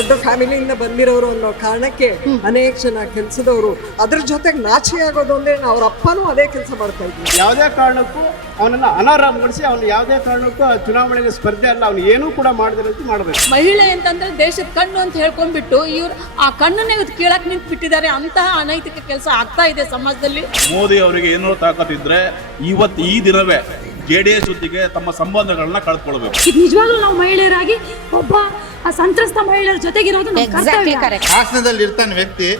ದೊಡ್ಡ ಫ್ಯಾಮಿಲಿಯಿಂದ ಬಂದಿರೋರು ಅನ್ನೋ ಕಾರಣಕ್ಕೆ ಅನೇಕ ಜನ ಕೆಲಸದವರು ಅದ್ರ ಜೊತೆಗೆ ನಾಚಿಕೆ ಆಗೋದು ಅಂದ್ರೆ ಅವ್ರ ಅಪ್ಪನೂ ಅದೇ ಕೆಲಸ ಮಾಡ್ತಾ ಇದ್ರು. ಯಾವುದೇ ಕಾರಣಕ್ಕೂ ಅವನನ್ನ ಅನಾರಾಮಗೊಳಿಸಿ ಅವನು ಯಾವುದೇ ಕಾರಣಕ್ಕೂ ಚುನಾವಣೆಗೆ ಸ್ಪರ್ಧೆ ಅಲ್ಲ, ಅವನು ಏನೂ ಕೂಡ ಮಾಡದಿರಂತೆ ಮಾಡಬೇಕು. ಮಹಿಳೆ ಅಂತಂದ್ರೆ ದೇಶದ ಕಣ್ಣು ಅಂತ ಹೇಳ್ಕೊಂಡ್ಬಿಟ್ಟು ಇವ್ರು ಆ ಕಣ್ಣನ್ನೇ ಕೀಳಕ್ ನಿಂತು ಬಿಟ್ಟಿದ್ದಾರೆ. ಅಂತಹ ಅನೈತಿಕ ಕೆಲಸ ಆಗ್ತಾ ಇದೆ ಸಮಾಜದಲ್ಲಿ. ಮೋದಿ ಅವರಿಗೆ ಏನೋ ತಾಕತ್ತಿದ್ರೆ ಇವತ್ತು ಈ ದಿನವೇ JDS ಜೊತೆಗೆ ತಮ್ಮ ಸಂಬಂಧಗಳನ್ನ ಕಳ್ಕೊಳ್ಬೇಕು. ನಿಜವಾಗ್ಲೂ ನಾವು ಮಹಿಳೆಯರಾಗಿ ಒಬ್ಬ ಸಂತ್ರಸ್ತ ಮಹಿಳೆಯರ ಜೊತೆಗಿರೋದು ನಮ್ಮ ಕರ್ತವ್ಯ. ಹಾಸನದಲ್ಲಿ ಇರ್ತಾನೆ ವ್ಯಕ್ತಿ,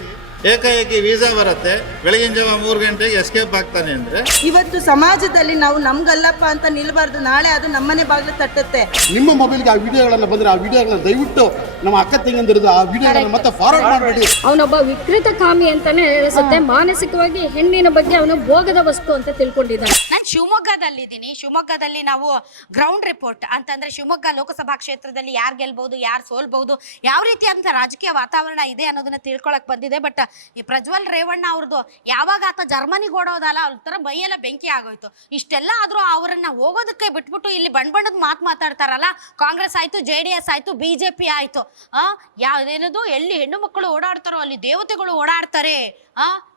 ಏಕಾಏಕಿ ವೀಸಾ ಬರುತ್ತೆ, ಬೆಳಗಿನ ಜಾವ 3 ಗಂಟೆಗೆ ಎಸ್ಕೇಪ್ ಆಗ್ತಾನೆ ಅಂದ್ರೆ ಇವತ್ತು ಸಮಾಜದಲ್ಲಿ ನಾವು ನಮ್ಗಲ್ಲಪ್ಪ ಅಂತ ನಿಲ್ಬಾರ್ದು, ನಾಳೆ ಅದು ನಮ್ಮನೆ ಬಾಗಿಲು ತಟ್ಟುತ್ತೆ. ನಿಮ್ಮ ಮೊಬೈಲ್ಗೆ ಆ ವಿಡಿಯೋಗಳನ್ನ ಬಂದ್ರೆ ಆ ವಿಡಿಯೋಗಳನ್ನ ದಯವಿಟ್ಟು ನಮ್ಮ ಅಕ್ಕ ತಂಗಿಯಂದಿರದು ಆ ವಿಡಿಯೋಗಳನ್ನ ಮತ್ತೆ ಫಾರ್ವರ್ಡ್ ಮಾಡಬೇಡಿ. ಅವನೊಬ್ಬ ವಿಕೃತ ಕಾಮಿ ಅಂತಾನೆ ಅನಿಸುತ್ತೆ. ಮಾನಸಿಕವಾಗಿ ಹೆಣ್ಣಿನ ಬಗ್ಗೆ ಅವನು ಭೋಗದ ವಸ್ತು ಅಂತ ತಿಳ್ಕೊಂಡಿದ್ದಾನೆ. ನಾನು ಶಿವಮೊಗ್ಗದಲ್ಲಿದ್ದೀನಿ. ಶಿವಮೊಗ್ಗದಲ್ಲಿ ನಾವು ಗ್ರೌಂಡ್ ರಿಪೋರ್ಟ್ ಅಂತಂದ್ರೆ ಶಿವಮೊಗ್ಗ ಲೋಕಸಭಾ ಕ್ಷೇತ್ರದಲ್ಲಿ ಯಾರು ಗೆಲ್ಬಹುದು, ಯಾರು ಸೋಲ್ಬಹುದು, ಯಾವ ರೀತಿಯಾದಂಥ ರಾಜಕೀಯ ವಾತಾವರಣ ಇದೆ ಅನ್ನೋದನ್ನ ತಿಳ್ಕೊಳಕ್ ಬಂದಿದೆ. ಬಟ್ ಈ ಪ್ರಜ್ವಲ್ ರೇವಣ್ಣ ಅವ್ರದ್ದು ಯಾವಾಗ ಆತ ಜರ್ಮನಿಗೆ ಓಡೋದಲ್ಲ ಅವ್ರ ತರ ಬೈಯೆಲ್ಲ ಬೆಂಕಿ ಆಗೋಯ್ತು. ಇಷ್ಟೆಲ್ಲ ಆದ್ರೂ ಅವರನ್ನ ಹೋಗೋದಕ್ಕೆ ಬಿಟ್ಬಿಟ್ಟು ಇಲ್ಲಿ ಬಣ್ಣದ ಮಾತಾಡ್ತಾರಲ್ಲ. ಕಾಂಗ್ರೆಸ್ ಆಯ್ತು, JDS ಆಯ್ತು, BJP ಆಯ್ತು. ಯಾವ್ದೇನದು ಎಲ್ಲಿ ಹೆಣ್ಣು ಮಕ್ಕಳು ಓಡಾಡ್ತಾರೋ ಅಲ್ಲಿ ದೇವತೆಗಳು ಓಡಾಡ್ತಾರೆ.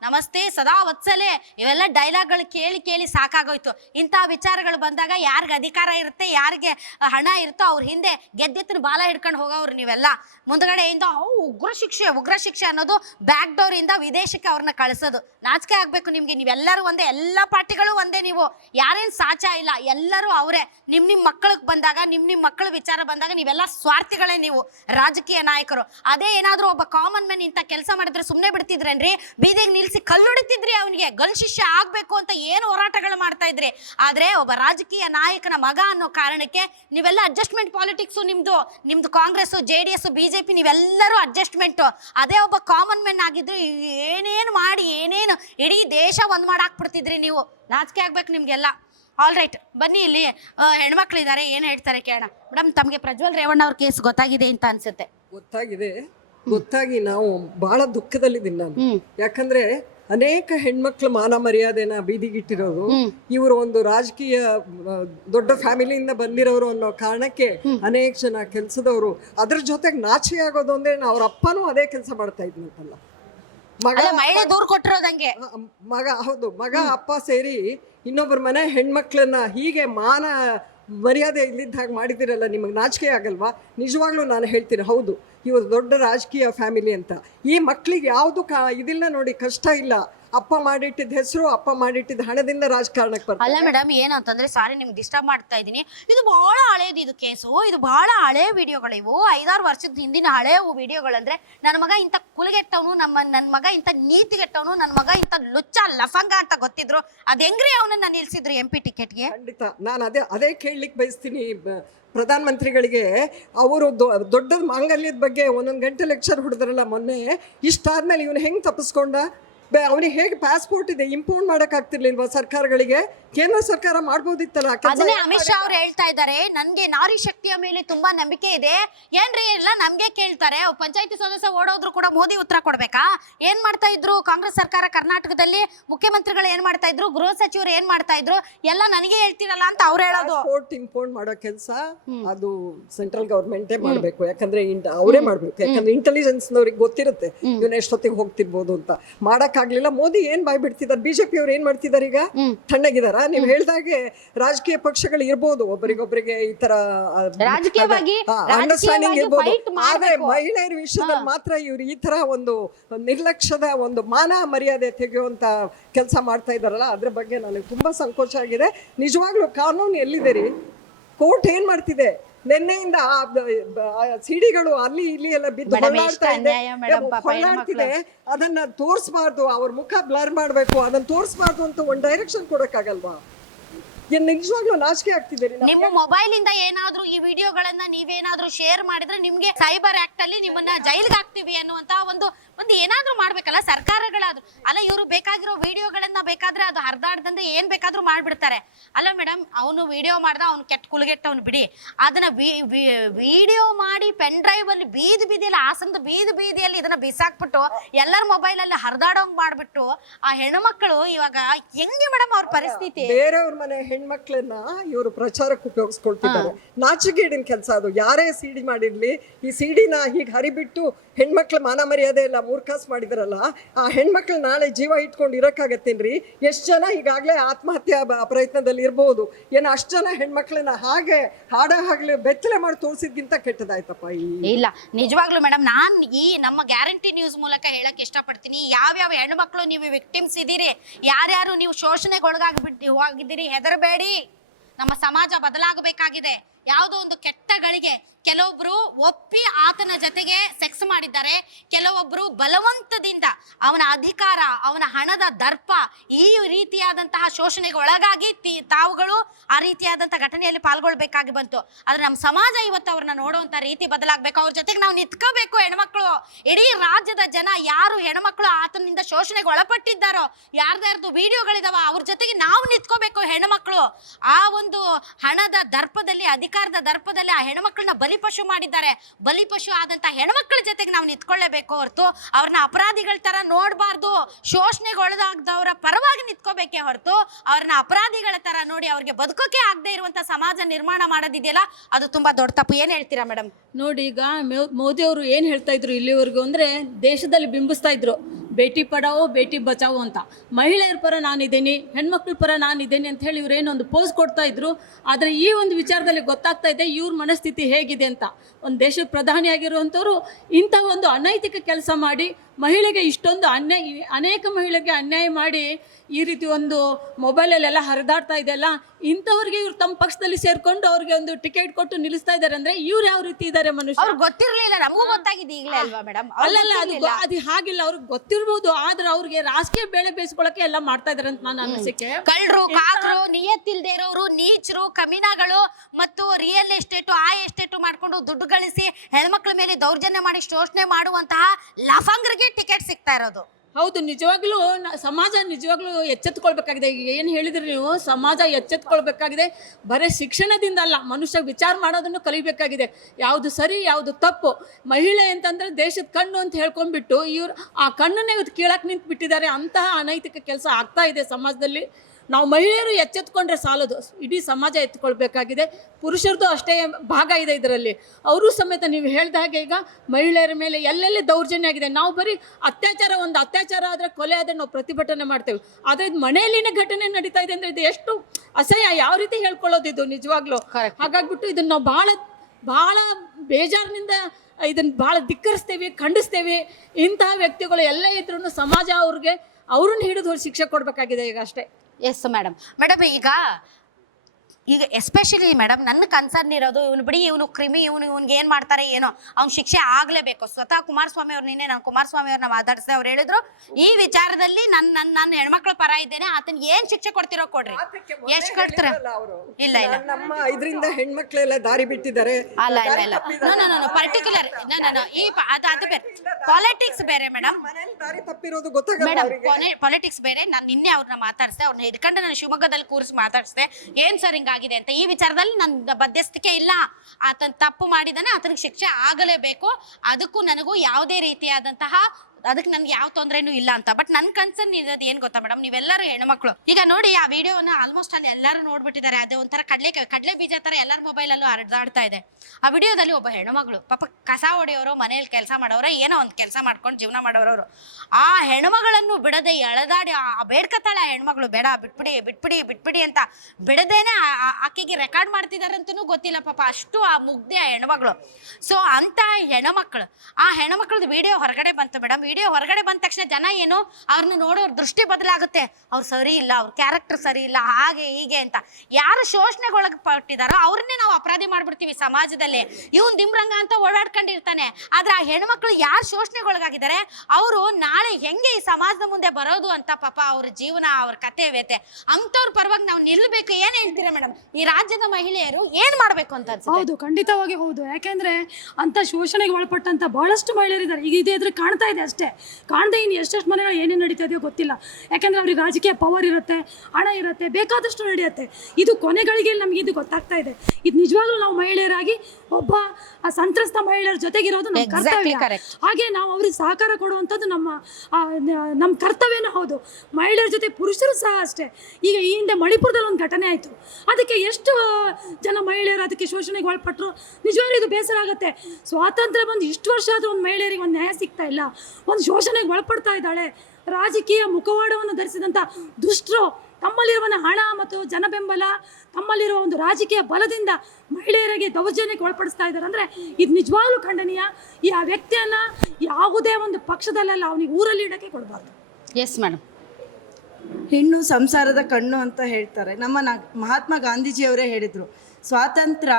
ನಮಸ್ತೆ ಸದಾ ವತ್ಸಲೆ ಇವೆಲ್ಲ ಡೈಲಾಗ್ಗಳು ಕೇಳಿ ಕೇಳಿ ಸಾಕಾಗೋಯ್ತು. ಇಂಥ ವಿಚಾರಗಳು ಬಂದಾಗ ಯಾರಿಗೆ ಅಧಿಕಾರ ಇರುತ್ತೆ, ಯಾರಿಗೆ ಹಣ ಇರುತ್ತೋ ಅವ್ರ ಹಿಂದೆ ಗೆದ್ದೆತ್ತಿನ ಬಾಲ ಹಿಡ್ಕೊಂಡು ಹೋಗೋರು ನೀವೆಲ್ಲ. ಮುಂದ್ಗಡೆಯಿಂದ ಉಗ್ರ ಶಿಕ್ಷೆ ಅನ್ನೋದು ಬ್ಯಾಕ್ ಡೋರ್ ಇಂದ ವಿದೇಶಕ್ಕೆ ಅವ್ರನ್ನ ಕಳಿಸೋದು. ನಾಚಿಕೆ ಆಗ್ಬೇಕು ನಿಮ್ಗೆ. ನೀವೆಲ್ಲರೂ ಒಂದೇ, ಎಲ್ಲ ಪಾರ್ಟಿಗಳು ಒಂದೇ. ನೀವು ಯಾರೇನು ಸಾಚ ಇಲ್ಲ, ಎಲ್ಲರೂ ಅವರೇ. ನಿಮ್ ಮಕ್ಕಳಿಗೆ ಬಂದಾಗ, ನಿಮ್ ಮಕ್ಕಳ ವಿಚಾರ ಬಂದಾಗ ನೀವೆಲ್ಲ ಸ್ವಾರ್ಥಿಗಳೇ. ನೀವು ರಾಜಕೀಯ ನಾಯಕರು. ಅದೇ ಏನಾದ್ರೂ ಒಬ್ಬ ಕಾಮನ್ ಮ್ಯಾನ್ ಇಂಥ ಕೆಲಸ ಮಾಡಿದ್ರೆ ಸುಮ್ಮನೆ ಬಿಡ್ತಿದ್ರೇನ್ರಿ? ಬೀದಿಗೆ ನಿಲ್ಸಿ ಕಲ್ಲುಡಿತಿದ್ರಿ, ಅವನಿಗೆ ಗಲ್ ಶಿಷ್ಯ ಆಗ್ಬೇಕು ಅಂತ ಏನು ಹೋರಾಟಗಳು ಮಾಡ್ತಾ ಇದ್ರಿ. ಆದ್ರೆ ಒಬ್ಬ ರಾಜಕೀಯ ನಾಯಕನ ಮಗ ಅನ್ನೋ ಕಾರಣಕ್ಕೆ ನೀವೆಲ್ಲ ಅಡ್ಜಸ್ಟ್ಮೆಂಟ್ ಪಾಲಿಟಿಕ್ಸ್. ನಿಮ್ದು ಕಾಂಗ್ರೆಸ್, JDS, BJP ನೀವೆಲ್ಲರೂ ಅಡ್ಜಸ್ಟ್ಮೆಂಟ್. ಅದೇ ಒಬ್ಬ ಕಾಮನ್ ಮ್ಯಾನ್ ಆಗಿದ್ರು ಏನೇನು ಮಾಡಿ ಏನೇನು ಇಡೀ ದೇಶ ಒಂದ್ ಮಾಡಾಕ್ಬಿಡ್ತಿದ್ರಿ ನೀವು. ನಾಚಿಕೆ ಆಗ್ಬೇಕು ನಿಮ್ಗೆಲ್ಲ. ಆಲ್ ರೈಟ್, ಬನ್ನಿ ಇಲ್ಲಿ ಹೆಣ್ಮಕ್ಳಿದ್ದಾರೆ, ಏನ್ ಹೇಳ್ತಾರೆ ಕೇಳೋಣ. ಮೇಡಮ್, ತಮಗೆ ಪ್ರಜ್ವಲ್ ರೇವಣ್ಣ ಅವ್ರ ಕೇಸ್ ಗೊತ್ತಾಗಿದೆ ಅಂತ ಅನ್ಸುತ್ತೆ? ಗೊತ್ತಾಗಿ ನಾವು ಬಹಳ ದುಃಖದಲ್ಲಿದ್ದೀನಿ ನಾನು. ಯಾಕಂದ್ರೆ ಅನೇಕ ಹೆಣ್ಮಕ್ಳು ಮಾನ ಮರ್ಯಾದೆನ ಬೀದಿಗಿಟ್ಟಿರೋದು ಇವರು ಒಂದು ರಾಜಕೀಯ ದೊಡ್ಡ ಫ್ಯಾಮಿಲಿಯಿಂದ ಬಂದಿರೋರು ಅನ್ನೋ ಕಾರಣಕ್ಕೆ ಅನೇಕ ಜನ ಕೆಲಸದವರು ಅದ್ರ ಜೊತೆಗೆ ನಾಚಿಕೆ ಆಗೋದು ಅಂದ್ರೆ ಅವ್ರ ಅಪ್ಪನೂ ಅದೇ ಕೆಲಸ ಮಾಡ್ತಾ ಇದ್ನಂತಲ್ಲ. ಮಹಿಳೆ ದೂರು ಕೊಟ್ಟಿರೋದಂಗೆ ಮಗ ಅಪ್ಪ ಸೇರಿ ಇನ್ನೊಬ್ಬರ ಮನೆ ಹೆಣ್ಮಕ್ಳನ್ನ ಹೀಗೆ ಮಾನ ಮರ್ಯಾದೆ ಇಲ್ಲಿದ್ದ ಹಾಗೆ ಮಾಡಿದಿರಲ್ಲ, ನಿಮಗೆ ನಾಚಿಕೆ ಆಗಲ್ವಾ? ನಿಜವಾಗ್ಲೂ ನಾನು ಹೇಳ್ತೀನಿ, ಹೌದು ಇವರು ದೊಡ್ಡ ರಾಜಕೀಯ ಫ್ಯಾಮಿಲಿ ಅಂತ. ಈ ಮಕ್ಳಿಗೆ ಯಾವುದು ಇದಿಲ್ಲ ನೋಡಿ, ಕಷ್ಟ ಇಲ್ಲ. ಅಪ್ಪ ಮಾಡಿಟ್ಟಿದ್ದ ಹೆಸರು, ಅಪ್ಪ ಮಾಡಿಟ್ಟಿದ್ದ ಹಣದಿಂದ ರಾಜಕಾರಣಕ್ಕೆ ಬರ್ತಾರೆ. ಅಲ್ಲ ಮೇಡಮ್, ಏನು ಅಂತಂದ್ರೆ, ಸಾರಿ ನಿಮ್ಗೆ ಡಿಸ್ಟರ್ಬ್ ಮಾಡ್ತಾ ಇದ್ದೀನಿ. ಇದು ಬಹಳ ಹಳೇದು ಇದು ಕೇಸು. ಇದು ಬಹಳ ಹಳೆ ವಿಡಿಯೋಗಳಿವು. 5-6 ವರ್ಷದ ಹಿಂದಿನ ಹಳೆ ವಿಡಿಯೋಗಳಂದ್ರೆ ನನ್ನ ಮಗ ಇಂಥ ಕುಲಗೆಟ್ಟವನು, ನನ್ನ ಮಗ ಇಂಥ ನೀತಿಗೆಟ್ಟವನು, ನನ್ನ ಮಗ ಇಂಥ ಲುಚ್ಚ ಲಫಂಗ ಅಂತ ಗೊತ್ತಿದ್ರು. ಅದ್ ಹೆಂಗ್ರಿ ಅವನನ್ನ ನಿಲ್ಸಿದ್ರು MP ಟಿಕೆಟ್ಗೆ? ಖಂಡಿತ ನಾನು ಅದೇ ಕೇಳಲಿಕ್ಕೆ ಬಯಸ್ತೀನಿ ಪ್ರಧಾನ ಮಂತ್ರಿಗಳಿಗೆ. ಅವರು ದೊಡ್ಡ ಮಾಂಗಲ್ಯದ ಬಗ್ಗೆ ಒಂದೊಂದು ಗಂಟೆ ಲೆಕ್ಚರ್ ಹೊಡೆದ್ರಲ್ಲ ಮೊನ್ನೆ. ಇಷ್ಟಾದ್ಮೇಲೆ ಇವನು ಹೆಂಗೆ ತಪ್ಪಿಸ್ಕೊಂಡ? ಅವನಿಗೆ ಹೇಗೆ ಪಾಸ್ಪೋರ್ಟ್ ಇದೆ, ಇಂಪೋರ್ಟ್ ಮಾಡಕ್ ಆಗ್ತಿರ್ಲಿಲ್ವಾ ಸರ್ಕಾರಗಳಿಗೆ? ಕೇಂದ್ರ ಸರ್ಕಾರ ಮಾಡ್ಬೋದಿತ್ತಲ್ಲ. ಅದನ್ನೇ ಅಮಿತ್ ಶಾ ಅವ್ರು ಹೇಳ್ತಾ ಇದ್ದಾರೆ, ನನ್ಗೆ ನಾರಿ ಶಕ್ತಿಯ ಮೇಲೆ ತುಂಬಾ ನಂಬಿಕೆ ಇದೆ. ಏನ್ರಿ ಎಲ್ಲ ನಮ್ಗೆ ಕೇಳ್ತಾರೆ. ಪಂಚಾಯತಿ ಸದಸ್ಯ ಓಡೋದ್ರು ಕೂಡ ಮೋದಿ ಉತ್ತರ ಕೊಡ್ಬೇಕಾ? ಏನ್ ಮಾಡ್ತಾ ಇದ್ರು ಕಾಂಗ್ರೆಸ್ ಸರ್ಕಾರ ಕರ್ನಾಟಕದಲ್ಲಿ? ಮುಖ್ಯಮಂತ್ರಿಗಳು ಏನ್ ಮಾಡ್ತಾ ಇದ್ರು, ಗೃಹ ಸಚಿವರು ಏನ್ ಮಾಡ್ತಾ ಇದ್ರು, ಎಲ್ಲ ನನಗೆ ಹೇಳ್ತಿರಲ್ಲ ಅಂತ ಅವ್ರು ಹೇಳೋದು. ಪಾಸ್ಪೋರ್ಟ್ ಇಂಪೋರ್ಟ್ ಮಾಡೋ ಕೆಲಸ ಅದು ಸೆಂಟ್ರಲ್ ಗವರ್ಮೆಂಟೇ ಮಾಡ್ಬೇಕು. ಯಾಕಂದ್ರೆ ಅವರೇ ಮಾಡ್ಬೇಕು. ಯಾಕಂದ್ರೆ ಇಂಟೆಲಿಜೆನ್ಸ್ನವ್ರಿಗೆ ಗೊತ್ತಿರುತ್ತೆ ಇವನ್ ಎಷ್ಟೊತ್ತಿಗೆ ಹೋಗ್ತಿರ್ಬೋದು ಅಂತ. ಮಾಡಕ್ಕಾಗ್ಲಿಲ್ಲ. ಮೋದಿ ಏನ್ ಬಾಯ್ ಬಿಡ್ತಿದ್ದಾರೆ. BJP ಅವ್ರು ಏನ್ ಮಾಡ್ತಿದ್ದಾರೆ ಈಗ? ತಣ್ಣಗಿದಾರ? ನೀವು ಹೇಳ್ದಾಗೆ ರಾಜಕೀಯ ಪಕ್ಷಗಳು ಇರ್ಬೋದು, ಒಬ್ಬರಿಗೊಬ್ಬರಿಗೆ ಈ ತರ ಅಂಡರ್ಸ್ಟ್ಯಾಂಡಿಂಗ್ ಇರ್ಬೋದು. ಆದ್ರೆ ಮಹಿಳೆಯರ ವಿಷಯದಲ್ಲಿ ಮಾತ್ರ ಇವ್ರು ಈ ತರ ಒಂದು ನಿರ್ಲಕ್ಷ್ಯದ ಒಂದು ಮಾನ ಮರ್ಯಾದೆ ತೆಗೆಯುವಂತ ಕೆಲಸ ಮಾಡ್ತಾ ಇದಾರಲ್ಲ, ಅದ್ರ ಬಗ್ಗೆ ನನಗೆ ತುಂಬಾ ಸಂಕೋಚ ಆಗಿದೆ. ನಿಜವಾಗ್ಲೂ ಕಾನೂನು ಎಲ್ಲಿದೆ ರೀ? ಕೋರ್ಟ್ ಏನ್ ಮಾಡ್ತಿದೆ? ನಿನ್ನೆಯಿಂದ ಸಿಡಿಗಳು ಅಲ್ಲಿ ಇಲ್ಲಿ ಎಲ್ಲ ಬಿದ್ದು ಹೊಳ್ಳಾಡ್ತಿದೆ. ಅದನ್ನ ತೋರಿಸಬಾರ್ದು, ಅವ್ರ ಮುಖ ಬ್ಲರ್ ಮಾಡ್ಬೇಕು, ಅದನ್ನ ತೋರಿಸಬಾರ್ದು ಅಂತ ಒಂದು ಡೈರೆಕ್ಷನ್ ಕೊಡಕ್ಕಾಗಲ್ವಾ? ನಿಜವಾಗ್ಲೂ ನಾಚಿಕೆ ಆಗ್ತಿದೆ. ನಿಮ್ಮ ಮೊಬೈಲ್ ಇಂದ ಏನಾದ್ರೂ ಈ ವಿಡಿಯೋಗಳನ್ನ ನೀವೇನಾದ್ರೂ ಶೇರ್ ಮಾಡಿದ್ರೆ ನಿಮ್ಗೆ ಸೈಬರ್ ಆಕ್ಟ್ ಅಲ್ಲಿ ನಿಮ್ಮನ್ನ ಜೈಲ್ಗೆ ಹಾಕ್ತಿವಿ ಅನ್ನುವಂತ ಒಂದು ಏನಾದ್ರೂ ಮಾಡ್ಬೇಕಲ್ಲ ಸರ್ಕಾರಗಳಾದ್ರು. ಅಲ್ಲ, ಇವರು ಬೇಕಾಗಿರೋ ವಿಡಿಯೋಗಳನ್ನ ಬೇಕಾದ್ರೆ ಅದು ಹರಿದಾಡ್ದಂದ್ರೆ ಏನ್ ಬೇಕಾದ್ರೂ ಮಾಡ್ಬಿಡ್ತಾರೆ. ಅಲ್ಲ ಮೇಡಮ್, ಅವನು ವಿಡಿಯೋ ಮಾಡ್ದ, ಅವ್ನು ಕೆಟ್ಟ ಕುಲಗೆಟ್ಟವ್ನು ಬಿಡಿ. ಅದನ್ನ ವಿಡಿಯೋ ಮಾಡಿ ಪೆನ್ ಡ್ರೈವ್ ಅಲ್ಲಿ ಬೀದಿಯಲ್ಲಿ ಹಾಸನದ ಬೀದಿಯಲ್ಲಿ ಇದನ್ನ ಬಿಸಾಕ್ಬಿಟ್ಟು ಎಲ್ಲರ ಮೊಬೈಲ್ ಅಲ್ಲಿ ಹರಿದಾಡೋಂಗ್ ಮಾಡ್ಬಿಟ್ಟು ಆ ಹೆಣ್ಮಕ್ಳು ಇವಾಗ ಹೆಂಗೆ ಮೇಡಮ್ ಅವ್ರ ಪರಿಸ್ಥಿತಿ? ಬೇರೆಯವ್ರ ಮನೆ ಹೆಣ್ಮಕ್ಳನ್ನ ಇವರು ಪ್ರಚಾರಕ್ಕೆ ಉಪಯೋಗಿಸ್ಕೊಳ್ತಿದ್ದಾರೆ. ನಾಚಿಗೇಡಿನ ಕೆಲಸ ಅದು. ಯಾರೇ ಸಿಡಿ ಮಾಡಿರ್ಲಿ, ಈ ಸಿಡಿನ ಹೀಗೆ ಹರಿಬಿಟ್ಟು ಹೆಣ್ಮಕ್ಳ ಮಾನ ಮರ್ಯಾದೆ ಎಲ್ಲ ಮೂರ್ಖಾಸ್ ಮಾಡಿದಾರಲ್ಲ, ಆ ಹೆಣ್ಮಕ್ಳು ನಾಳೆ ಜೀವ ಇಟ್ಕೊಂಡು ಇರೋಕ್ಕಾಗತ್ತೇನ್ರಿ? ಎಷ್ಟು ಜನ ಈಗಾಗಲೇ ಆತ್ಮಹತ್ಯಾ ಪ್ರಯತ್ನದಲ್ಲಿ ಇರ್ಬೋದು. ಏನು ಅಷ್ಟು ಜನ ಹೆಣ್ಮಕ್ಳನ್ನ ಹಾಗೆ ಹಾಡಾಗ್ಲಿ ಬೆತ್ತಲೆ ಮಾಡಿ ತೋರಿಸಿದ್ಗಿಂತ ಕೆಟ್ಟದಾಯ್ತಪ್ಪ. ಇಲ್ಲ, ನಿಜವಾಗ್ಲೂ ಮೇಡಮ್, ನಾನು ಈ ನಮ್ಮ ಗ್ಯಾರಂಟಿ ನ್ಯೂಸ್ ಮೂಲಕ ಹೇಳಕ್ ಇಷ್ಟಪಡ್ತೀನಿ, ಯಾವ್ಯಾವ ಹೆಣ್ಮಕ್ಳು ನೀವು ವಿಕ್ಟಿಮ್ಸ್ ಇದ್ದೀರಿ, ಯಾರ್ಯಾರು ನೀವು ಶೋಷಣೆಗೆ ಹೋಗಿದ್ದೀರಿ, ಹೆದರಬೇಡಿ. ನಮ್ಮ ಸಮಾಜ ಬದಲಾಗಬೇಕಾಗಿದೆ. ಯಾವುದೋ ಒಂದು ಕೆಟ್ಟ ಗಳಿಗೆ ಕೆಲವೊಬ್ರು ಒಪ್ಪಿ ಆತನ ಜೊತೆಗೆ ಸೆಕ್ಸ್ ಮಾಡಿದ್ದಾರೆ, ಕೆಲವೊಬ್ರು ಬಲವಂತದಿಂದ ಅವನ ಅಧಿಕಾರ, ಅವನ ಹಣದ ದರ್ಪ, ಈ ರೀತಿಯಾದಂತಹ ಶೋಷಣೆಗೆ ಒಳಗಾಗಿ ತಾವುಗಳು ಆ ರೀತಿಯಾದಂತಹ ಘಟನೆಯಲ್ಲಿ ಪಾಲ್ಗೊಳ್ಬೇಕಾಗಿ ಬಂತು. ಆದ್ರೆ ನಮ್ಮ ಸಮಾಜ ಇವತ್ತು ಅವ್ರನ್ನ ನೋಡುವಂತ ರೀತಿ ಬದಲಾಗಬೇಕು. ಅವ್ರ ಜೊತೆಗೆ ನಾವು ನಿಂತ್ಕೋಬೇಕು. ಹೆಣ್ಮಕ್ಳು, ಇಡೀ ರಾಜ್ಯದ ಜನ ಯಾರು ಹೆಣ್ಮಕ್ಳು ಆತನಿಂದ ಶೋಷಣೆಗೆ ಒಳಪಟ್ಟಿದ್ದಾರೋ, ಯಾರ್ದಾರ್ದು ವಿಡಿಯೋಗಳಿದಾವ, ಅವ್ರ ಜೊತೆಗೆ ನಾವು ನಿಂತ್ಕೋಬೇಕು. ಹೆಣ್ಮಕ್ಳು ಆ ಒಂದು ಹಣದ ದರ್ಪದಲ್ಲಿ, ಅಧಿಕಾರದ ದರ್ಪದಲ್ಲಿ ಆ ಹೆಣ್ಮಕ್ಳನ್ನ ಬಲಿಪಶು ಮಾಡಿದ್ದಾರೆ. ಬಲಿಪಶು ಆದಂತ ಹೆಣ್ಮಕ್ಳ ಜೊತೆಗೆ ನಾವು ನಿಂತ್ಕೊಳ್ಳೇಬೇಕು ಹೊರತು ಅವ್ರನ್ನ ಅಪರಾಧಿಗಳ ತರ ನೋಡಬಾರ್ದು. ಶೋಷಣೆಗೆ ಒಳಗಾಗದವರ ಪರವಾಗಿ ನಿಂತ್ಕೋಬೇಕೇ ಹೊರತು ಅವ್ರನ್ನ ಅಪರಾಧಿಗಳ ತರ ನೋಡಿ ಅವ್ರಿಗೆ ಬದುಕೋಕೆ ಆಗದೆ ಇರುವಂತ ಸಮಾಜ ನಿರ್ಮಾಣ ಮಾಡೋದಿದೆಯಲ್ಲ, ಅದು ತುಂಬಾ ದೊಡ್ಡ ತಪ್ಪು. ಏನ್ ಹೇಳ್ತೀರಾ ಮೇಡಮ್? ನೋಡಿ, ಈಗ ಮೋದಿ ಅವರು ಏನು ಹೇಳ್ತಾ ಇದ್ರು ಇಲ್ಲಿವರೆಗೂ ಅಂದರೆ, ದೇಶದಲ್ಲಿ ಬಿಂಬಿಸ್ತಾ ಇದ್ರು ಬೇಟಿ ಪಡಾವೋ ಬೇಟಿ ಬಚಾವೋ ಅಂತ. ಮಹಿಳೆಯರ ಪರ ನಾನಿದ್ದೀನಿ, ಹೆಣ್ಮಕ್ಳ ಪರ ನಾನಿದ್ದೀನಿ ಅಂತ ಹೇಳಿ ಇವರೇನೊಂದು ಪೋಸ್ ಕೊಡ್ತಾ ಇದ್ರು. ಆದರೆ ಈ ಒಂದು ವಿಚಾರದಲ್ಲಿ ಗೊತ್ತಾಗ್ತಾ ಇದೆ ಇವ್ರ ಮನಸ್ಥಿತಿ ಹೇಗಿದೆ ಅಂತ. ಒಂದು ದೇಶದ ಪ್ರಧಾನಿಯಾಗಿರುವಂಥವ್ರು ಇಂಥ ಒಂದು ಅನೈತಿಕ ಕೆಲಸ ಮಾಡಿ ಮಹಿಳೆಗೆ ಇಷ್ಟೊಂದು ಅನೇಕ ಮಹಿಳೆಗೆ ಅನ್ಯಾಯ ಮಾಡಿ ಈ ರೀತಿ ಒಂದು ಮೊಬೈಲಲ್ಲೆಲ್ಲ ಹರಿದಾಡ್ತಾ ಇದೆಯಲ್ಲ, ಇಂಥವ್ರಿಗೆ ಇವ್ರು ತಮ್ಮ ಪಕ್ಷದಲ್ಲಿ ಸೇರ್ಕೊಂಡು ಅವ್ರಿಗೆ ಒಂದು ಟಿಕೆಟ್ ಕೊಟ್ಟು ನಿಲ್ಲಿಸ್ತಾ ಇದ್ದಾರೆ ಅಂದ್ರೆ ಇವ್ರು ಯಾವ ರೀತಿ ಇದ್ದಾರೆ ಮನುಷ್ಯ? ಅವ್ರಿಗೆ ಗೊತ್ತಿರ್ಲಿಲ್ಲ, ನಮಗೂ ಗೊತ್ತಾಗಿದೆ ಈಗಲೇ ಅಲ್ವಾ ಮೇಡಮ್? ಅಲ್ಲಲ್ಲ, ಅದು ಹಾಗಿಲ್ಲ. ಅವ್ರಿಗೆ ಗೊತ್ತಿರ್ಬೋದು, ಆದ್ರೆ ಅವ್ರಿಗೆ ರಾಜಕೀಯ ಬೇಳೆ ಬೇಯಿಸ್ಕೊಳಕ್ಕೆ ಎಲ್ಲ ಮಾಡ್ತಾ ಇದಾರೆ ಅಂತ ನಾನು ಅನಿಸಿಕೆ. ಕಳ್ಳರು, ಕಾಕರು, ನಿಯತ್ತಿಲ್ದೇ ಇರೋರು, ನೀಚರು, ಕಮಿನಾಗಳು ಮತ್ತು ರಿಯಲ್ ಎಸ್ಟೇಟು, ಆ ಎಸ್ಟೇಟು ಮಾಡ್ಕೊಂಡು ದುಡ್ಡು ಗಳಿಸಿ ಹೆಣ್ಮಕ್ಳ ಮೇಲೆ ದೌರ್ಜನ್ಯ ಮಾಡಿ ಶೋಷಣೆ ಮಾಡುವಂತಹ ಲಫಂಗರಿಗೆ ಟಿಕೆಟ್ ಸಿಗ್ತಾ ಇರೋದು. ಹೌದು, ನಿಜವಾಗ್ಲೂ ಸಮಾಜ ನಿಜವಾಗ್ಲೂ ಎಚ್ಚೆತ್ಕೊಳ್ಬೇಕಾಗಿದೆ. ಈಗ ಏನು ಹೇಳಿದ್ರಿ ನೀವು, ಸಮಾಜ ಎಚ್ಚೆತ್ಕೊಳ್ಬೇಕಾಗಿದೆ. ಬರೀ ಶಿಕ್ಷಣದಿಂದ ಅಲ್ಲ, ಮನುಷ್ಯ ವಿಚಾರ ಮಾಡೋದನ್ನು ಕಲಿಬೇಕಾಗಿದೆ. ಯಾವುದು ಸರಿ, ಯಾವುದು ತಪ್ಪು. ಮಹಿಳೆ ಅಂತಂದ್ರೆ ದೇಶದ ಕಣ್ಣು ಅಂತ ಹೇಳ್ಕೊಂಡ್ಬಿಟ್ಟು ಇವ್ರು ಆ ಕಣ್ಣನ್ನೇ ಇವತ್ತು ಕೀಳಕ್ಕೆ ನಿಂತು ಬಿಟ್ಟಿದ್ದಾರೆ. ಅಂತಹ ಅನೈತಿಕ ಕೆಲಸ ಆಗ್ತಾ ಇದೆ ಸಮಾಜದಲ್ಲಿ. ನಾವು ಮಹಿಳೆಯರು ಎಚ್ಚೆತ್ಕೊಂಡ್ರೆ ಸಾಲದು, ಇಡೀ ಸಮಾಜ ಎತ್ಕೊಳ್ಬೇಕಾಗಿದೆ. ಪುರುಷರದು ಅಷ್ಟೇ ಭಾಗ ಇದೆ ಇದರಲ್ಲಿ. ಅವರು ಸಮೇತ ನೀವು ಹೇಳಿದ ಹಾಗೆ ಈಗ ಮಹಿಳೆಯರ ಮೇಲೆ ಎಲ್ಲೆಲ್ಲಿ ದೌರ್ಜನ್ಯ ಆಗಿದೆ. ನಾವು ಬರೀ ಒಂದು ಅತ್ಯಾಚಾರ ಆದರೆ, ಕೊಲೆ ಆದರೆ ನಾವು ಪ್ರತಿಭಟನೆ ಮಾಡ್ತೇವೆ. ಆದರೆ ಇದು ಮನೆಯಲ್ಲಿನ ಘಟನೆ ನಡೀತಾ ಇದೆ ಅಂದರೆ ಇದು ಎಷ್ಟು ಅಸಹ್ಯ, ಯಾವ ರೀತಿ ಹೇಳ್ಕೊಳ್ಳೋದು ಇದು ನಿಜವಾಗ್ಲೂ. ಹಾಗಾಗ್ಬಿಟ್ಟು ಇದನ್ನು ನಾವು ಭಾಳ ಬೇಜಾರಿನಿಂದ ಇದನ್ನು ಭಾಳ ಧಿಕ್ಕರಿಸ್ತೇವೆ, ಖಂಡಿಸ್ತೇವೆ. ಇಂತಹ ವ್ಯಕ್ತಿಗಳು ಎಲ್ಲ ಇದ್ರೂ ಸಮಾಜ ಅವ್ರನ್ನ ಹಿಡಿದು ಶಿಕ್ಷೆ ಕೊಡಬೇಕಾಗಿದೆ ಈಗ ಅಷ್ಟೇ. Yes madam. ಈಗ ಎಸ್ಪೆಷಲಿ ಮೇಡಮ್, ನನ್ನ ಕನ್ಸರ್ನ್ ಇರೋದು ಇವನು ಬಿಡಿ, ಇವನು ಕ್ರಿಮಿ, ಇವನ್ಗೆ ಏನು ಮಾಡ್ತಾರೆ ಏನೋ, ಅವ್ನು ಶಿಕ್ಷೆ ಆಗಲೇಬೇಕು. ಸ್ವತಃ ಕುಮಾರಸ್ವಾಮಿ ಅವ್ರು, ನಿನ್ನೆ ನಾನು ಕುಮಾರಸ್ವಾಮಿ ಅವ್ರನ್ನ ಮಾತಾಡಿಸಿದೆ, ಅವ್ರು ಹೇಳಿದ್ರು ಈ ವಿಚಾರದಲ್ಲಿ ನಾನು ಹೆಣ್ಮಕ್ಳ ಪರ ಇದ್ದೇನೆ, ಆತನಿಗೆ ಏನು ಶಿಕ್ಷೆ ಕೊಡ್ತಿರೋ ಕೊಡ್ರಿ. ಎಷ್ಟು ಕೊಡ್ತೀರ? ಇಲ್ಲ ಇಲ್ಲ, ನಮ್ಮ ಇದರಿಂದ ಹೆಣ್ಮಕ್ಳೆಲ್ಲ ದಾರಿ ಬಿಟ್ಟಿದ್ದಾರೆ. ಅಲ್ಲ ಇಲ್ಲ ಇಲ್ಲ, ಪರ್ಟಿಕ್ಯುಲರ್ ಈ ಅದು ಬೇರೆ, ಪಾಲಿಟಿಕ್ಸ್ ಬೇರೆ ಮೇಡಮ್. ದಾರಿ ತಪ್ಪಿರೋದು ಗೊತ್ತಾಗಲ್ಲ ಮೇಡಮ್, ಪಾಲಿಟಿಕ್ಸ್ ಬೇರೆ. ನಾನು ನಿನ್ನೆ ಅವ್ರನ್ನ ಮಾತಾಡಿಸಿದೆ, ಅವ್ರನ್ನ ಹಿಡ್ಕೊಂಡು ನಾನು ಶಿವಮೊಗ್ಗದಲ್ಲಿ ಕೂರಿಸಿ ಮಾತಾಡಿಸಿದೆ, ಏನ್ ಸರ್ ಹಿಂಗಾಗಿದೆ ಅಂತ. ಈ ವಿಚಾರದಲ್ಲಿ ನನ್ನ ಮಧ್ಯಸ್ಥಿಕೆ ಇಲ್ಲ. ಆತನ ತಪ್ಪು ಮಾಡಿದಾನೆ, ಆತನಿಗೆ ಶಿಕ್ಷೆ ಆಗಲೇಬೇಕು. ಅದಕ್ಕೂ ನನಗೂ ಯಾವುದೇ ರೀತಿಯಾದಂತಹ ಅದಕ್ಕೆ ನನ್ಗೆ ಯಾವ ತೊಂದರೆನೂ ಇಲ್ಲ ಅಂತ. ಬಟ್ ನನ್ನ ಕನ್ಸರ್ನ್ ಇರೋದು ಏನು ಗೊತ್ತಾ ಮೇಡಮ್, ನೀವೆಲ್ಲರೂ ಹೆಣ್ಮಕ್ಳು ಈಗ ನೋಡಿ ಆ ವಿಡಿಯೋನ ಆಲ್ಮೋಸ್ಟ್ ಅಲ್ಲಿ ಎಲ್ಲರೂ ನೋಡ್ಬಿಟ್ಟಿದ್ದಾರೆ. ಅದೇ ಒಂಥರ ಕಡಲೆ ಬೀಜ ಥರ ಎಲ್ಲರ ಮೊಬೈಲಲ್ಲೂ ಹರಿದಾಡ್ತಾ ಇದೆ. ಆ ವಿಡಿಯೋದಲ್ಲಿ ಒಬ್ಬ ಹೆಣ್ಮಗಳು ಪಾಪ ಕಸ ಹೊಡೆಯೋರು, ಮನೇಲಿ ಕೆಲಸ ಮಾಡೋರು, ಏನೋ ಒಂದು ಕೆಲಸ ಮಾಡ್ಕೊಂಡು ಜೀವನ ಮಾಡೋರವರು, ಆ ಹೆಣ್ಮಗಳನ್ನು ಬಿಡದೆ ಎಳೆದಾಡಿ ಬೇಡ್ಕತ್ತಾಳೆ. ಆ ಹೆಣ್ಮಗಳು ಬೇಡ, ಬಿಟ್ಬಿಡಿ ಬಿಟ್ಬಿಡಿ ಬಿಟ್ಬಿಡಿ ಅಂತ ಬಿಡದೇನೆ ಆಕೆಗೆ ರೆಕಾರ್ಡ್ ಮಾಡ್ತಿದ್ದಾರೆ ಅಂತನೂ ಗೊತ್ತಿಲ್ಲ ಪಾಪ, ಅಷ್ಟು ಆ ಮುಗ್ಧೆ ಆ ಹೆಣ್ಮಗಳು. ಸೊ ಅಂತ ಹೆಣ್ಮಕ್ಳು, ಆ ಹೆಣ್ಮಕ್ಳದ್ದು ವಿಡಿಯೋ ಹೊರಗಡೆ ಬಂತು ಮೇಡಮ್. ವಿಡಿಯೋ ಹೊರಗಡೆ ಬಂದ ತಕ್ಷಣ ಜನ ಏನು, ಅವ್ರನ್ನ ನೋಡೋರ್ ದೃಷ್ಟಿ ಬದಲಾಗುತ್ತೆ. ಅವ್ರು ಸರಿ ಇಲ್ಲ, ಅವ್ರ ಕ್ಯಾರೆಕ್ಟರ್ ಸರಿ ಇಲ್ಲ, ಹಾಗೆ ಹೀಗೆ ಅಂತ. ಯಾರು ಶೋಷಣೆಗೆ ಒಳಪಟ್ಟಿದಾರೋ ಅವ್ರನ್ನೇ ನಾವು ಅಪರಾಧಿ ಮಾಡ್ಬಿಡ್ತೀವಿ ಸಮಾಜದಲ್ಲಿ. ಇವನ್ ದಿಮ್ರಂಗ ಅಂತ ಓಡಾಡ್ಕೊಂಡಿರ್ತಾನೆ. ಆದ್ರೆ ಆ ಹೆಣ್ಮಕ್ಳು ಯಾರು ಶೋಷಣೆಗೆ ಒಳಗಾಗಿದ್ದಾರೆ ಅವರು ನಾಳೆ ಹೆಂಗೆ ಈ ಸಮಾಜದ ಮುಂದೆ ಬರೋದು ಅಂತ ಪಾಪ ಅವ್ರ ಜೀವನ, ಅವ್ರ ಕತೆ ವ್ಯತೆ, ಅಂತವ್ರ ಪರವಾಗಿ ನಾವು ನಿಲ್ಲಬೇಕು. ಏನ್ ಹೇಳ್ತೀರಾ ಮೇಡಮ್, ಈ ರಾಜ್ಯದ ಮಹಿಳೆಯರು ಏನ್ ಮಾಡ್ಬೇಕು ಅಂತ ಅನ್ಸುತ್ತೆ? ಹೌದು, ಖಂಡಿತವಾಗಿ ಹೌದು. ಯಾಕೆಂದ್ರೆ ಅಂತ ಶೋಷಣೆಗೆ ಒಳಪಟ್ಟಂತ ಬಹಳಷ್ಟು ಮಹಿಳೆಯರಿದ್ದಾರೆ. ಈಗ ಇದೇ ಕಾಣ್ತಾ ಇದೆ ಅಷ್ಟೇ. ಅಷ್ಟೇ. ಕಾಣದೆ ಇನ್ನು ಎಷ್ಟೆಷ್ಟು ಮನೆಗಳು ಏನೇನು ನಡೀತಾ ಇದೆಯೋ ಗೊತ್ತಿಲ್ಲ. ಯಾಕೆಂದರೆ ಅವ್ರಿಗೆ ರಾಜಕೀಯ ಪವರ್ ಇರುತ್ತೆ, ಹಣ ಇರುತ್ತೆ, ಬೇಕಾದಷ್ಟು ನಡೆಯುತ್ತೆ. ಇದು ಕೊನೆಗಳಿಗೆ ನಮಗೆ ಇದು ಗೊತ್ತಾಗ್ತಾ ಇದೆ. ಇದು ನಿಜವಾಗ್ಲೂ ನಾವು ಮಹಿಳೆಯರಾಗಿ ಒಬ್ಬ ಆ ಸಂತ್ರಸ್ತ ಮಹಿಳೆಯರ ಜೊತೆಗಿರೋದು ನಮ್ಮ ಕರ್ತವ್ಯ. ಹಾಗೆ ನಾವು ಅವ್ರಿಗೆ ಸಹಕಾರ ಕೊಡುವಂಥದ್ದು ನಮ್ಮ ಕರ್ತವ್ಯನೂ ಹೌದು. ಮಹಿಳೆಯರ ಜೊತೆ ಪುರುಷರು ಸಹ ಅಷ್ಟೇ. ಈಗ ಈ ಹಿಂದೆ ಮಣಿಪುರದಲ್ಲಿ ಒಂದು ಘಟನೆ ಆಯಿತು. ಅದಕ್ಕೆ ಎಷ್ಟು ಜನ ಮಹಿಳೆಯರು ಅದಕ್ಕೆ ಶೋಷಣೆಗೆ ಒಳಪಟ್ಟರು. ನಿಜವಾಗ್ಲೂ ಇದು ಬೇಸರ ಆಗುತ್ತೆ. ಸ್ವಾತಂತ್ರ್ಯ ಬಂದು ಇಷ್ಟು ವರ್ಷ ಆದರೂ ಒಂದು ಮಹಿಳೆಯರಿಗೆ ಒಂದು ನ್ಯಾಯ ಸಿಗ್ತಾ ಇಲ್ಲ, ಒಂದು ಶೋಷಣೆಗೆ ಒಳಪಡ್ತಾ ಇದ್ದಾಳೆ. ರಾಜಕೀಯ ಮುಖವಾಡವನ್ನು ಧರಿಸಿದಂಥ ದುಷ್ಟರು ತಮ್ಮಲ್ಲಿರುವ ಹಣ ಮತ್ತು ಜನಬೆಂಬಲ, ತಮ್ಮಲ್ಲಿರುವ ಒಂದು ರಾಜಕೀಯ ಬಲದಿಂದ ಮಹಿಳೆಯರಿಗೆ ದೌರ್ಜನ್ಯಕ್ಕೆ ಒಳಪಡಿಸ್ತಾ ಇದ್ದಾರೆ. ಅಂದರೆ ಇದು ನಿಜವಾಗ್ಲೂ ಖಂಡನೀಯ. ಈ ಆ ವ್ಯಕ್ತಿಯನ್ನು ಯಾವುದೇ ಒಂದು ಪಕ್ಷದಲ್ಲೆಲ್ಲ ಅವನಿಗೆ ಊರಲ್ಲಿ ಇಡೋಕ್ಕೆ ಕೊಡಬಾರ್ದು. Yes madam. ಹೆಣ್ಣು ಸಂಸಾರದ ಕಣ್ಣು ಅಂತ ಹೇಳ್ತಾರೆ. ನಮ್ಮ ಮಹಾತ್ಮ ಗಾಂಧೀಜಿಯವರೇ ಹೇಳಿದರು, ಸ್ವಾತಂತ್ರ್ಯ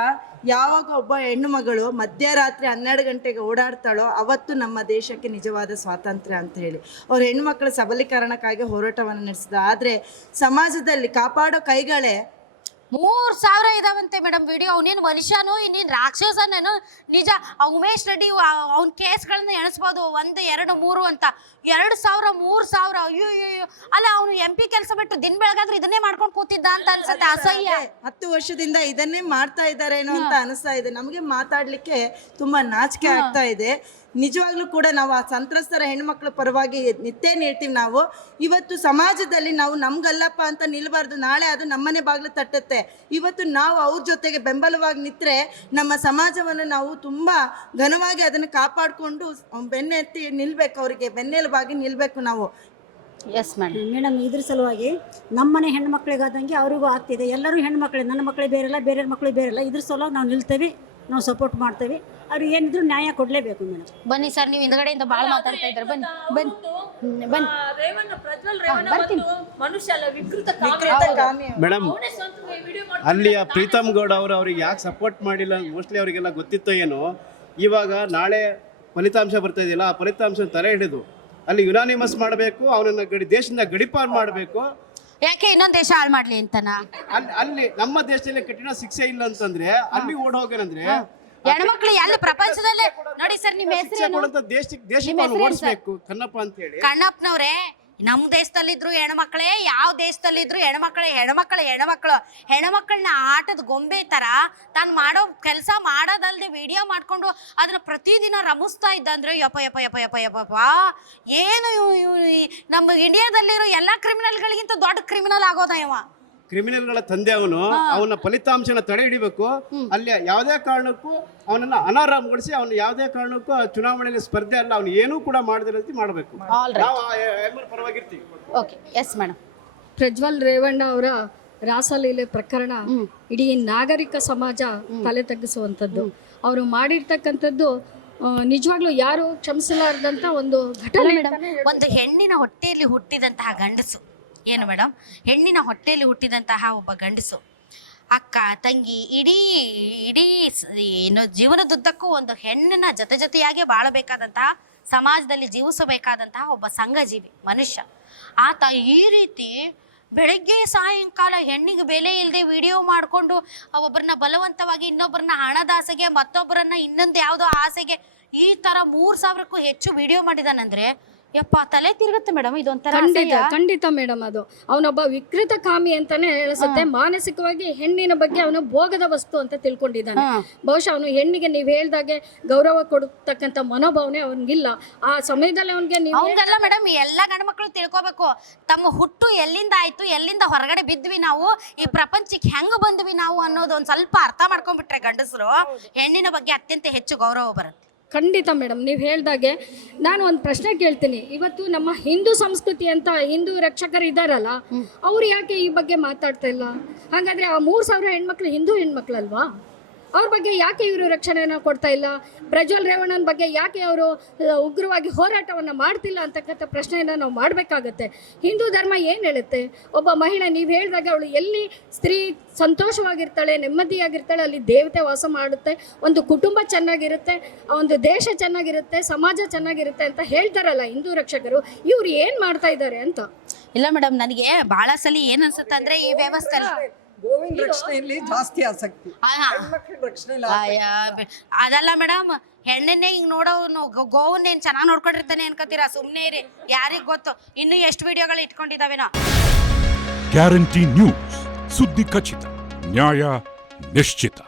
ಯಾವಾಗ ಒಬ್ಬ ಹೆಣ್ಣು ಮಗಳು ಮಧ್ಯರಾತ್ರಿ 12 ಗಂಟೆಗೆ ಓಡಾಡ್ತಾಳೋ ಅವತ್ತು ನಮ್ಮ ದೇಶಕ್ಕೆ ನಿಜವಾದ ಸ್ವಾತಂತ್ರ್ಯ ಅಂತ ಹೇಳಿ ಅವ್ರು ಹೆಣ್ಣುಮಕ್ಕಳ ಸಬಲೀಕರಣಕ್ಕಾಗಿ ಹೋರಾಟವನ್ನು ನಡೆಸಿದ. ಆದರೆ ಸಮಾಜದಲ್ಲಿ ಕಾಪಾಡೋ ಕೈಗಳೇ 3,000 ಇದಾವಂತೆ ಮೇಡಮ್ ವಿಡಿಯೋ. ಅವನೇನು ಮನುಷ್ಯನು ಇನ್ನೇನು ರಾಕ್ಷಸನೇನು? ನಿಜ ಉಮೇಶ್ ರೆಡ್ಡಿ ಅವ್ನ ಕೇಸ್ಗಳನ್ನ ಎಣಿಸ್ಬೋದು, 1, 2, 3 ಅಂತ. 2,000 3,000 ಅಯ್ಯೋ ಅಯ್ಯೋ. ಅಲ್ಲ ಅವನು MP ಕೆಲಸ ಬಿಟ್ಟು ದಿನ ಬೆಳಗಾದ್ರೆ ಇದನ್ನೇ ಮಾಡ್ಕೊಂಡು ಕೂತಿದ್ದ ಅಂತ ಅನ್ಸುತ್ತೆ. ಅಸಹ್ಯ. 10 ವರ್ಷದಿಂದ ಇದನ್ನೇ ಮಾಡ್ತಾ ಇದ್ದಾರೇನೋ ಅಂತ ಅನಿಸ್ತಾ ಇದೆ. ನಮಗೆ ಮಾತಾಡಲಿಕ್ಕೆ ತುಂಬ ನಾಚಿಕೆ ಆಗ್ತಾ ಇದೆ. ನಿಜವಾಗ್ಲೂ ಕೂಡ ನಾವು ಆ ಸಂತ್ರಸ್ತರ ಹೆಣ್ಮಕ್ಳ ಪರವಾಗಿ ನಿತ್ಯ ಹೇಳ್ತೀವಿ. ನಾವು ಇವತ್ತು ಸಮಾಜದಲ್ಲಿ ನಾವು ನಮ್ಗಲ್ಲಪ್ಪ ಅಂತ ನಿಲ್ಬಾರ್ದು. ನಾಳೆ ಅದು ನಮ್ಮನೆ ಬಾಗಿಲು ತಟ್ಟುತ್ತೆ. ಇವತ್ತು ನಾವು ಅವ್ರ ಜೊತೆಗೆ ಬೆಂಬಲವಾಗಿ ನಿಂತರೆ ನಮ್ಮ ಸಮಾಜವನ್ನು ನಾವು ತುಂಬ ಘನವಾಗಿ ಅದನ್ನು ಕಾಪಾಡಿಕೊಂಡು ಬೆನ್ನೆತ್ತಿ ನಿಲ್ಬೇಕು, ಅವರಿಗೆ ಬೆನ್ನೆಲುಬಾಗಿ ನಿಲ್ಬೇಕು ನಾವು. ಎಸ್ ಮೇಡಮ್, ಇದ್ರ ಸಲುವಾಗಿ ನಮ್ಮನೆ ಹೆಣ್ಮಕ್ಳಿಗಾದಂಗೆ ಅವರಿಗೂ ಆಗ್ತಿದೆ. ಎಲ್ಲರೂ ಹೆಣ್ಮಕ್ಳೇ, ನನ್ನ ಮಕ್ಕಳೇ ಬೇರೆಲ್ಲ, ಬೇರೆ ಮಕ್ಕಳು ಬೇರೆಲ್ಲ. ಇದ್ರ ಸಲುವಾಗಿ ನಾವು ನಿಲ್ತೇವೆ, ನಾವು ಸಪೋರ್ಟ್ ಮಾಡ್ತೇವೆ. ಅವ್ರು ಏನಿದ್ರು ನ್ಯಾಯ ಕೊಡಲೇಬೇಕು ಮೇಡಮ್. ಬನ್ನಿ ಸರ್, ನೀವು ಹಿಂದ್ಗಡೆಯಿಂದ ಭಾಳ ಮಾತಾಡ್ತಾ ಇದ್ದಾರೆ. ಬನ್ನಿ ಬರ್ತೀನಿ. ಮನುಷ್ಯ ಅಲ್ಲ, ವಿಕೃತ ಕಾಮಿ. ಮೇಡಮ್, ಅಲ್ಲಿ ಆ ಪ್ರೀತಮ್ ಗೌಡ ಅವ್ರಿಗೆ ಯಾಕೆ ಸಪೋರ್ಟ್ ಮಾಡಿಲ್ಲ ಮೋಸ್ಟ್ಲಿ ಅವರಿಗೆಲ್ಲ ಗೊತ್ತಿತ್ತೋ ಏನೋ. ಇವಾಗ ನಾಳೆ ಫಲಿತಾಂಶ ಬರ್ತಾ ಇದೆಯಲ್ಲ, ಆ ಫಲಿತಾಂಶ ತಲೆ ಹಿಡಿದು ಅಲ್ಲಿ ಯುನಾನಿಮಸ್ ಮಾಡಬೇಕು, ಅವನನ್ನ ದೇಶದಿಂದ ಗಡಿಪಾರು ಮಾಡಬೇಕು. ಯಾಕೆ ಇನ್ನೊಂದು ದೇಶ ಹಾಳು ಮಾಡ್ಲಿ ಅಂತನಾ? ಅಲ್ಲಿ ನಮ್ಮ ದೇಶದಲ್ಲಿ ಕಠಿಣ ಶಿಕ್ಷೆ ಇಲ್ಲ ಅಂತಂದ್ರೆ ಅಲ್ಲಿ ಓಡ್ ಹೋಗೇನಂದ್ರೆ ಹೆಣ್ಮಕ್ಳು ಎಲ್ಲಿ ಪ್ರಪಂಚದಲ್ಲೇ ನೋಡಿ ಸರ್. ನಿಮ್ಮ ಹೆಸರು ದೇಶಕ್ಕೆ ಓಡಿಸ್ಬೇಕು ಕಣ್ಣಪ್ಪ ಅಂತ ಹೇಳಿ. ಕಣ್ಣಪ್ಪನವ್ರೆ, ನಮ್ಮ ದೇಶದಲ್ಲಿದ್ರು ಹೆಣ್ಮಕ್ಳೇ, ಯಾವ ದೇಶದಲ್ಲಿದ್ರು ಹೆಣ್ಮಕ್ಳನ್ನ ಆಟದ ಗೊಂಬೆ ತರ ತಾನು ಮಾಡೋ ಕೆಲಸ ಮಾಡೋದಲ್ದೆ ವಿಡಿಯೋ ಮಾಡ್ಕೊಂಡು ಅದನ್ನ ಪ್ರತಿದಿನ ರಮಿಸ್ತಾ ಇದ್ದ ಅಂದ್ರೆ ಯಪ್ಪ ಯಪ್ಪ ಯಪ್ಪ ಯಪ್ಪ ಯಪ್ಪ. ಏನು ನಮ್ಮ ಇಂಡಿಯಾದಲ್ಲಿರೋ ಎಲ್ಲ ಕ್ರಿಮಿನಲ್ಗಳಿಗಿಂತ ದೊಡ್ಡ ಕ್ರಿಮಿನಲ್ ಆಗೋದ ಇವ. ಕ್ರಿಮಿನಲ್ಗಳ ತಂದೆ ಅವನ ಫಲಿತಾಂಶನ ತಡೆ ಹಿಡಿಬೇಕು. ಅಲ್ಲಿ ಯಾವುದೇ ಕಾರಣಕ್ಕೂ ಅವನನ್ನ ಅನಾರಾಮಗೊಳಿಸಿ ಅವನು ಯಾವುದೇ ಕಾರಣಕ್ಕೂ ಚುನಾವಣೆಯಲ್ಲಿ ಸ್ಪರ್ಧೆ ಅಲ್ಲ, ಅವನು ಏನೂ ಕೂಡ ಮಾಡದಿರೋ ರೀತಿ ಮಾಡಬೇಕು. ನಾವು ಪರವಾಗಿರ್ತೀವಿ. Okay, yes madam. Prajwal Revanna ಅವರ ರಾಸಲೀಲೆ ಪ್ರಕರಣ ಇಡೀ ನಾಗರಿಕ ಸಮಾಜ ತಲೆ ತಗ್ಗಿಸುವಂಥದ್ದು. ಅವರು ಮಾಡಿರ್ತಕ್ಕಂಥದ್ದು ನಿಜವಾಗ್ಲೂ ಯಾರು ಕ್ಷಮಿಸಲಾರದಂಥ ಒಂದು ಘಟನೆ ಮೇಡಮ್. ಒಂದು ಹೆಣ್ಣಿನ ಹೊಟ್ಟೆಯಲ್ಲಿ ಹುಟ್ಟಿದಂತಹ ಗಂಡಸು, ಏನು ಮೇಡಮ್, ಹೆಣ್ಣಿನ ಹೊಟ್ಟೆಯಲ್ಲಿ ಹುಟ್ಟಿದಂತಹ ಒಬ್ಬ ಗಂಡಸು, ಅಕ್ಕ ತಂಗಿ, ಇಡೀ ಏನು ಜೀವನದುದ್ದಕ್ಕೂ ಒಂದು ಹೆಣ್ಣಿನ ಜೊತೆಯಾಗಿ ಬಾಳಬೇಕಾದಂತಹ, ಸಮಾಜದಲ್ಲಿ ಜೀವಿಸಬೇಕಾದಂತಹ ಒಬ್ಬ ಸಂಘಜೀವಿ ಮನುಷ್ಯ. ಆತ ಈ ರೀತಿ ಬೆಳಗ್ಗೆ ಸಾಯಂಕಾಲ ಹೆಣ್ಣಿಗೆ ಬೆಲೆ ಇಲ್ಲದೆ ವಿಡಿಯೋ ಮಾಡಿಕೊಂಡು ಒಬ್ಬರನ್ನ ಬಲವಂತವಾಗಿ, ಇನ್ನೊಬ್ಬರನ್ನ ಹಣದ ಆಸೆಗೆ, ಮತ್ತೊಬ್ಬರನ್ನ ಇನ್ನೊಂದು ಯಾವುದೋ ಆಸೆಗೆ ಈ ಥರ 3,000ಕ್ಕೂ ಹೆಚ್ಚು ವಿಡಿಯೋ ಮಾಡಿದಾನಂದ್ರೆ ಯಪ್ಪ ತಲೆ ತಿರುಗುತ್ತೆ ಮೇಡಮ್. ಇದೊಂಥರ ಖಂಡಿತ ಮೇಡಮ್. ಅದು ಅವನೊಬ್ಬ ವಿಕೃತ ಕಾಮಿ ಅಂತಾನೆ ಅನಿಸುತ್ತೆ. ಮಾನಸಿಕವಾಗಿ ಹೆಣ್ಣಿನ ಬಗ್ಗೆ ಅವನು ಭೋಗದ ವಸ್ತು ಅಂತ ತಿಳ್ಕೊಂಡಿದ್ದಾನೆ. ಬಹುಶಃ ಅವನು ಹೆಣ್ಣಿಗೆ ನೀವು ಹೇಳ್ದಾಗೆ ಗೌರವ ಕೊಡತಕ್ಕಂಥ ಮನೋಭಾವನೆ ಅವನಿಗಿಲ್ಲ. ಆ ಸಮಯದಲ್ಲಿ ಅವನಿಗೆಲ್ಲ ಮೇಡಮ್, ಎಲ್ಲ ಗಂಡ್ಮಕ್ಳು ತಿಳ್ಕೊಬೇಕು, ತಮ್ಮ ಹುಟ್ಟು ಎಲ್ಲಿಂದ ಆಯ್ತು, ಎಲ್ಲಿಂದ ಹೊರಗಡೆ ಬಿದ್ವಿ ನಾವು, ಈ ಪ್ರಪಂಚಕ್ಕೆ ಹೆಂಗ್ ಬಂದ್ವಿ ನಾವು ಅನ್ನೋದು ಒಂದ್ ಸ್ವಲ್ಪ ಅರ್ಥ ಮಾಡ್ಕೊಂಡ್ಬಿಟ್ರೆ ಗಂಡಸರು ಹೆಣ್ಣಿನ ಬಗ್ಗೆ ಅತ್ಯಂತ ಹೆಚ್ಚು ಗೌರವ ಬರುತ್ತೆ. ಖಂಡಿತ ಮೇಡಮ್, ನೀವು ಹೇಳ್ದಾಗೆ ನಾನು ಒಂದು ಪ್ರಶ್ನೆ ಕೇಳ್ತೀನಿ. ಇವತ್ತು ನಮ್ಮ ಹಿಂದೂ ಸಂಸ್ಕೃತಿ ಅಂತ ಹಿಂದೂ ರಕ್ಷಕರು ಇದ್ದಾರಲ್ಲ, ಅವ್ರು ಯಾಕೆ ಈ ಬಗ್ಗೆ ಮಾತಾಡ್ತಾ ಇಲ್ಲ? ಹಾಗಾದ್ರೆ ಆ 3,000 ಹೆಣ್ಮಕ್ಳು ಹಿಂದೂ ಹೆಣ್ಮಕ್ಳಲ್ವಾ? ಅವ್ರ ಬಗ್ಗೆ ಯಾಕೆ ಇವರು ರಕ್ಷಣೆಯನ್ನು ಕೊಡ್ತಾ ಇಲ್ಲ? ಪ್ರಜ್ವಲ್ ರೇವಣ್ಣನ ಬಗ್ಗೆ ಯಾಕೆ ಅವರು ಉಗ್ರವಾಗಿ ಹೋರಾಟವನ್ನು ಮಾಡ್ತಿಲ್ಲ ಅಂತಕ್ಕಂಥ ಪ್ರಶ್ನೆಯನ್ನು ನಾವು ಮಾಡಬೇಕಾಗತ್ತೆ. ಹಿಂದೂ ಧರ್ಮ ಏನು ಹೇಳುತ್ತೆ? ಒಬ್ಬ ಮಹಿಳೆ, ನೀವು ಹೇಳಿದಾಗ ಅವಳು ಎಲ್ಲಿ ಸ್ತ್ರೀ ಸಂತೋಷವಾಗಿರ್ತಾಳೆ, ನೆಮ್ಮದಿಯಾಗಿರ್ತಾಳೆ, ಅಲ್ಲಿ ದೇವತೆ ವಾಸ ಮಾಡುತ್ತೆ, ಒಂದು ಕುಟುಂಬ ಚೆನ್ನಾಗಿರುತ್ತೆ, ಒಂದು ದೇಶ ಚೆನ್ನಾಗಿರುತ್ತೆ, ಸಮಾಜ ಚೆನ್ನಾಗಿರುತ್ತೆ ಅಂತ ಹೇಳ್ತಾರಲ್ಲ ಹಿಂದೂ ರಕ್ಷಕರು. ಇವ್ರು ಏನು ಮಾಡ್ತಾ ಇದ್ದಾರೆ ಅಂತ. ಇಲ್ಲ ಮೇಡಮ್, ನನಗೆ ಭಾಳ ಸಲ ಏನು ಅನ್ಸುತ್ತೆ ಅಂದರೆ ಈ ವ್ಯವಸ್ಥೆ ಗೋವಿನ ರಕ್ಷಣೆಯಲ್ಲಿ ಜಾಸ್ತಿ ಆಸಕ್ತಿ, ಆಹಾ. ಹೆಣ್ಮಕ್ಳ ರಕ್ಷಣೆಯಲ್ಲಿ ಅದಲ್ಲ ಮೇಡಮ್, ಹೆಣ್ಣನ್ನೇ ಹಿಂಗ್ ನೋಡೋನು ಗೋವನ್ನೇನ್ ಚೆನ್ನಾಗಿ ನೋಡ್ಕೊಂಡಿರ್ತಾನೆ ಅನ್ಕೋತೀರಾ? ಸುಮ್ನೆ ಇರಿ, ಯಾರಿಗ್ ಗೊತ್ತು ಇನ್ನು ಎಷ್ಟು ವಿಡಿಯೋಗಳು ಇಟ್ಕೊಂಡಿದಾವೇನೋ. ಗ್ಯಾರಂಟಿ ನ್ಯೂಸ್, ಸುದ್ದಿ ಖಚಿತ, ನ್ಯಾಯ ನಿಶ್ಚಿತ.